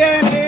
Yeah.